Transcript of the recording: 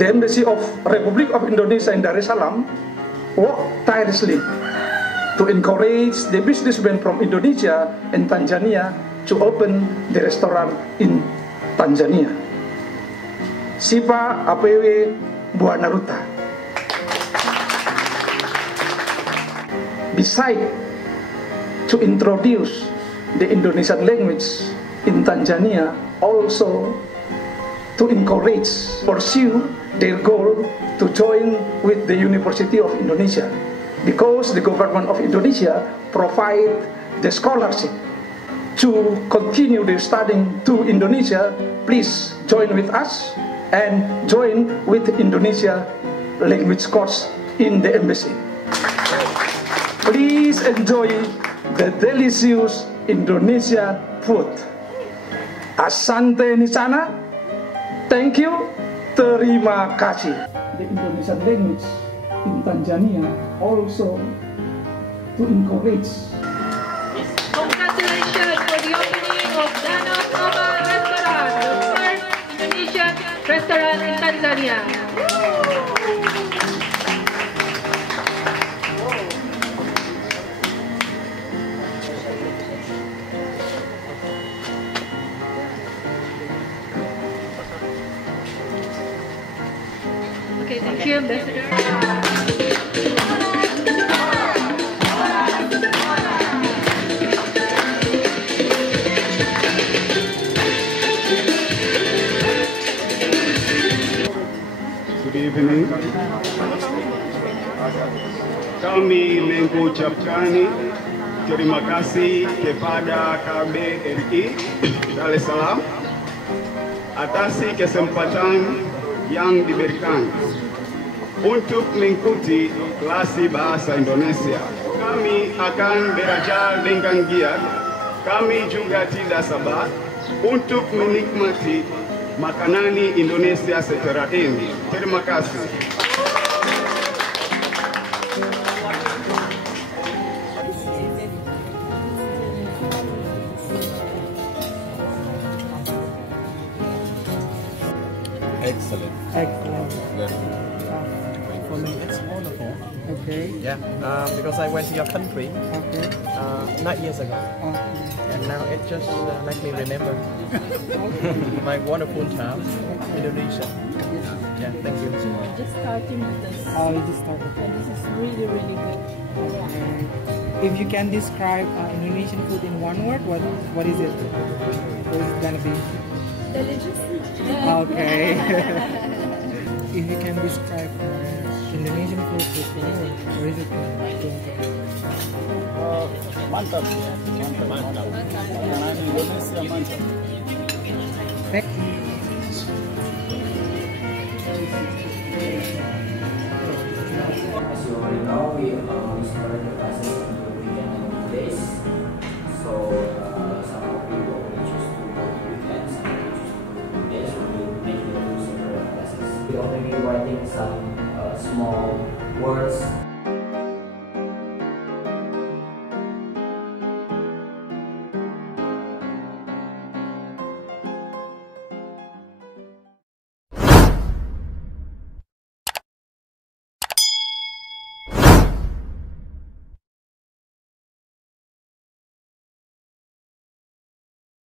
the Embassy of Republic of Indonesia in Dar es Salaam worked tirelessly to encourage the businessmen from Indonesia and Tanzania to open the restaurant in Tanzania. Sipa APW Buana Ruta. Besides to introduce the Indonesian language in Tanzania, also to encourage, pursue their goal to join with the University of Indonesia, because the government of Indonesia provide the scholarship to continue their studying to Indonesia. Please join with us and join with Indonesia language course in the embassy. Please enjoy the delicious Indonesia food. Asante di sana. Thank you. Terima kasih. The Indonesian language in Tanzania also to encourage. Congratulations for the opening of Danau Toba Restoran, the first Indonesian restaurant in Tanzania. Okay, thank you, Ambassador. Good evening. Kami mengucapkan terima kasih kepada KBRI Dar es Salaam atas kesempatan yang diberikan untuk mengikuti kelas bahasa Indonesia. Kami akan belajar dengan giat. Kami juga tidak sabar untuk menikmati makanan Indonesia secara ini. Terima kasih. Excellent. Excellent. Very For me, it's wonderful. Okay. Yeah, because I went to your country Okay. 9 years ago, and now it just make me remember my wonderful town, Indonesia. Yeah, thank you. Just starting with this. Oh, you just started. And this is really, really good. If you can describe Indonesian food in one word, what is it? What is it gonna be? Delicious. Okay. If you can describe Indonesian food with one word, what is it going to be? Mantap. Makanan Indonesia mantap. Thank you. As you already know, we started the classes on the weekend and weekdays. So some of you only choose to go to weekends, some of you choose to go to weekdays. So we make the two separate classes. We only be writing some small words